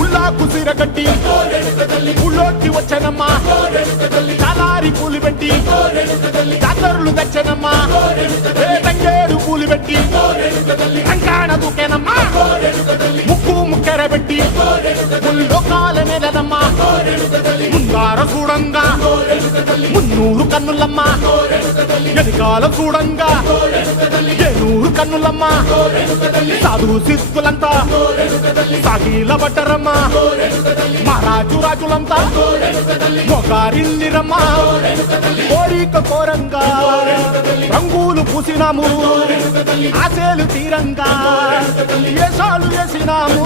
ఉల్లాకు సిరగట్టి ఊళ్ళోకి వచ్చనమ్మా చాలారి పూలు పెట్టి జాతరులు తెచ్చనమ్మా తంగేడు పూలు పెట్టి రంగాణ దూకేనమ్మా ముక్కు ముక్కెర పెట్టి ముల్లోకాల నెలనమ్మా ముందార చూడంగా మున్నూరు కన్నులమ్మ ఎదికాల చూడంగా ఏనూరు కన్నులమ్మ సాధు సిద్ధులంతా సాగిల బట్టరమ్మ మహారాజు రాజులంతా మొగారిల్లిరమ్మ కోరిక కోరంగా రంగులు పూసినాము ఆశలు తీరంగా వేషాలు వేసినాము